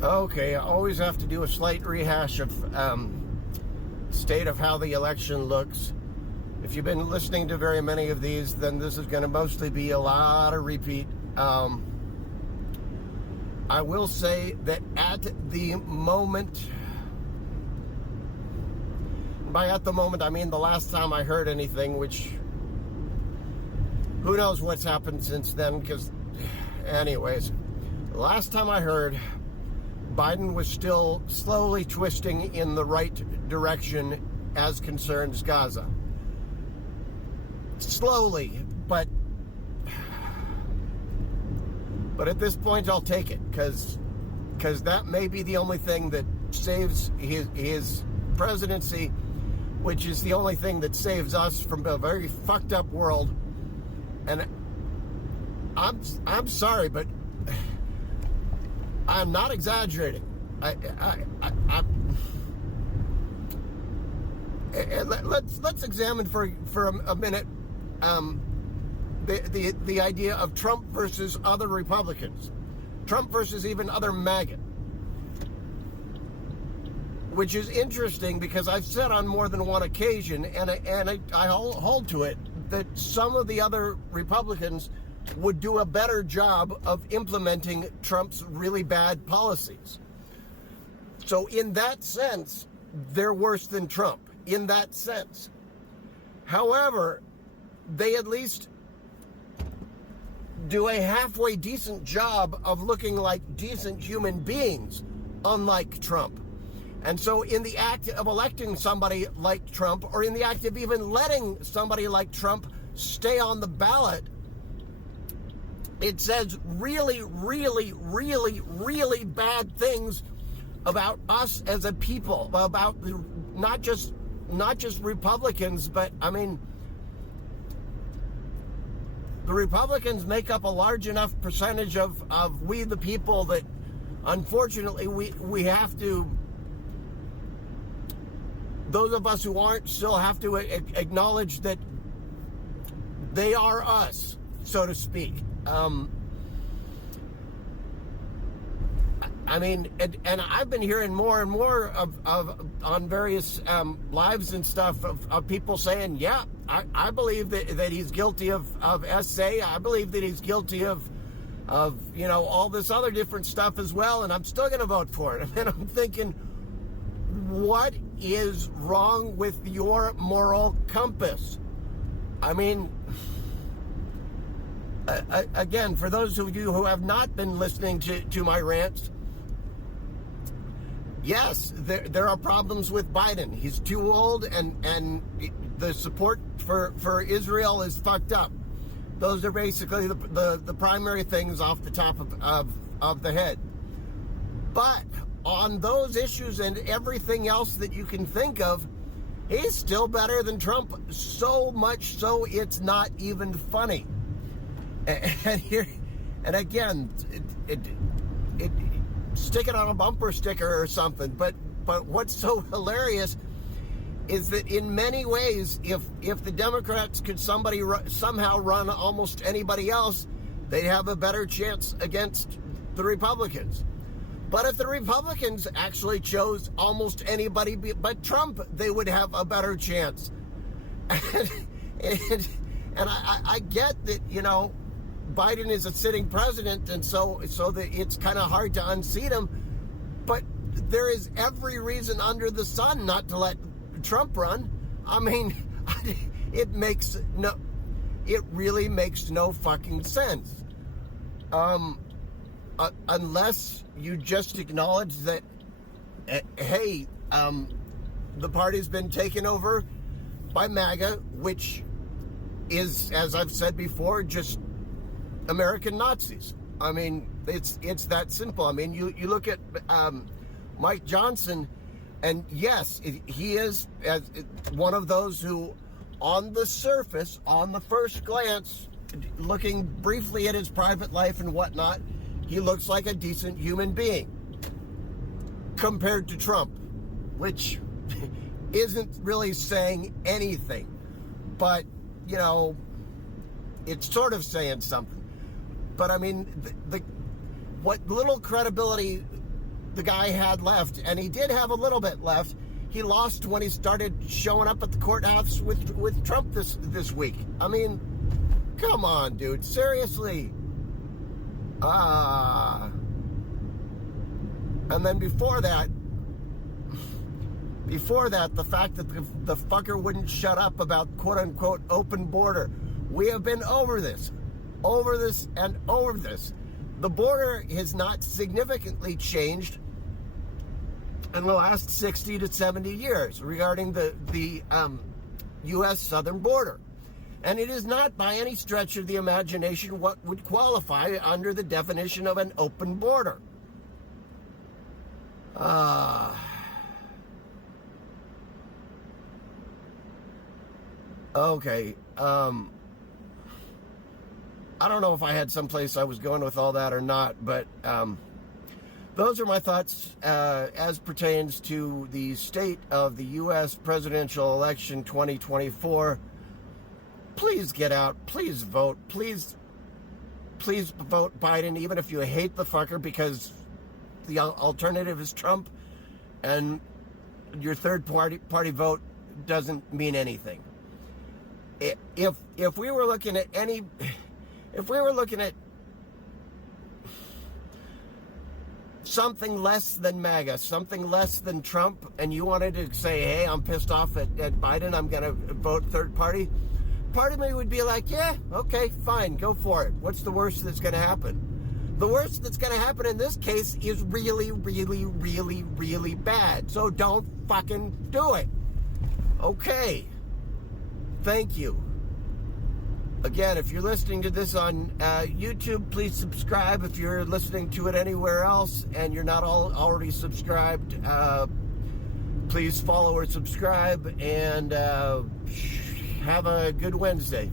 Okay, I always have to do a slight rehash of state of how the election looks. If you've been listening to very many of these, then this is going to mostly be a lot of repeat. I will say that at the moment, by at the moment, I mean the last time I heard anything, which who knows what's happened since then, because anyways, the last time I heard, Biden was still slowly twisting in the right direction as concerns Gaza. Slowly, but at this point I'll take it, because that may be the only thing that saves his presidency, which is the only thing that saves us from a very fucked up world. And I'm sorry, but I'm not exaggerating. Let's examine for a minute the idea of Trump versus other Republicans, Trump versus even other MAGA, which is interesting because I've said on more than one occasion, and I hold to it, that some of the other Republicans would do a better job of implementing Trump's really bad policies. So in that sense, they're worse than Trump, in that sense. However, they at least do a halfway decent job of looking like decent human beings, unlike Trump. And so in the act of electing somebody like Trump, or in the act of even letting somebody like Trump stay on the ballot, it says really, really, really, really bad things about us as a people, about not just Republicans, but I mean, the Republicans make up a large enough percentage of we the people that unfortunately we have to, those of us who aren't still have to acknowledge that they are us, so to speak. I mean, and I've been hearing more and more of on various lives and stuff of people saying, yeah, I believe that he's guilty of SA. I believe that he's guilty of all this other different stuff as well, and I'm still going to vote for it. And I'm thinking, what is wrong with your moral compass? I mean, again, for those of you who have not been listening to my rants, yes, there are problems with Biden. He's too old, and the support for Israel is fucked up. Those are basically the primary things off the top of the head. But on those issues and everything else that you can think of, he's still better than Trump. So much so it's not even funny. And again, it stick it on a bumper sticker or something. But what's so hilarious is that in many ways, if the Democrats could somehow run almost anybody else, they'd have a better chance against the Republicans. But if the Republicans actually chose almost anybody but Trump, they would have a better chance. And I get that, Biden is a sitting president, and so that it's kind of hard to unseat him. But there is every reason under the sun not to let Trump run. I mean, it really makes no fucking sense. Unless you just acknowledge that, hey, the party's been taken over by MAGA, which is, as I've said before, just American Nazis. I mean, it's that simple. I mean, you look at Mike Johnson, and yes, he is as one of those who, on the surface, on the first glance, looking briefly at his private life and whatnot, he looks like a decent human being compared to Trump, which isn't really saying anything, but it's sort of saying something. But I mean, what little credibility the guy had left, and he did have a little bit left. He lost when he started showing up at the courthouse with Trump this week. I mean, come on, dude. Seriously. And then before that, the fact that the fucker wouldn't shut up about quote-unquote open border. We have been over this. The border has not significantly changed in the last 60 to 70 years regarding the U.S. southern border. And it is not by any stretch of the imagination what would qualify under the definition of an open border. Okay. I don't know if I had someplace I was going with all that or not, but those are my thoughts as pertains to the state of the U.S. presidential election 2024. Please get out. Please vote. Please vote Biden, even if you hate the fucker, because the alternative is Trump, and your third party vote doesn't mean anything. If we were looking at something less than MAGA, something less than Trump, and you wanted to say, hey, I'm pissed off at Biden, I'm going to vote third party, part of me would be like, yeah, okay, fine, go for it. What's the worst that's going to happen? The worst that's going to happen in this case is really, really, really, really bad. So don't fucking do it. Okay. Thank you. Again, if you're listening to this on YouTube, please subscribe. If you're listening to it anywhere else and you're not already subscribed, please follow or subscribe, and have a good Wednesday.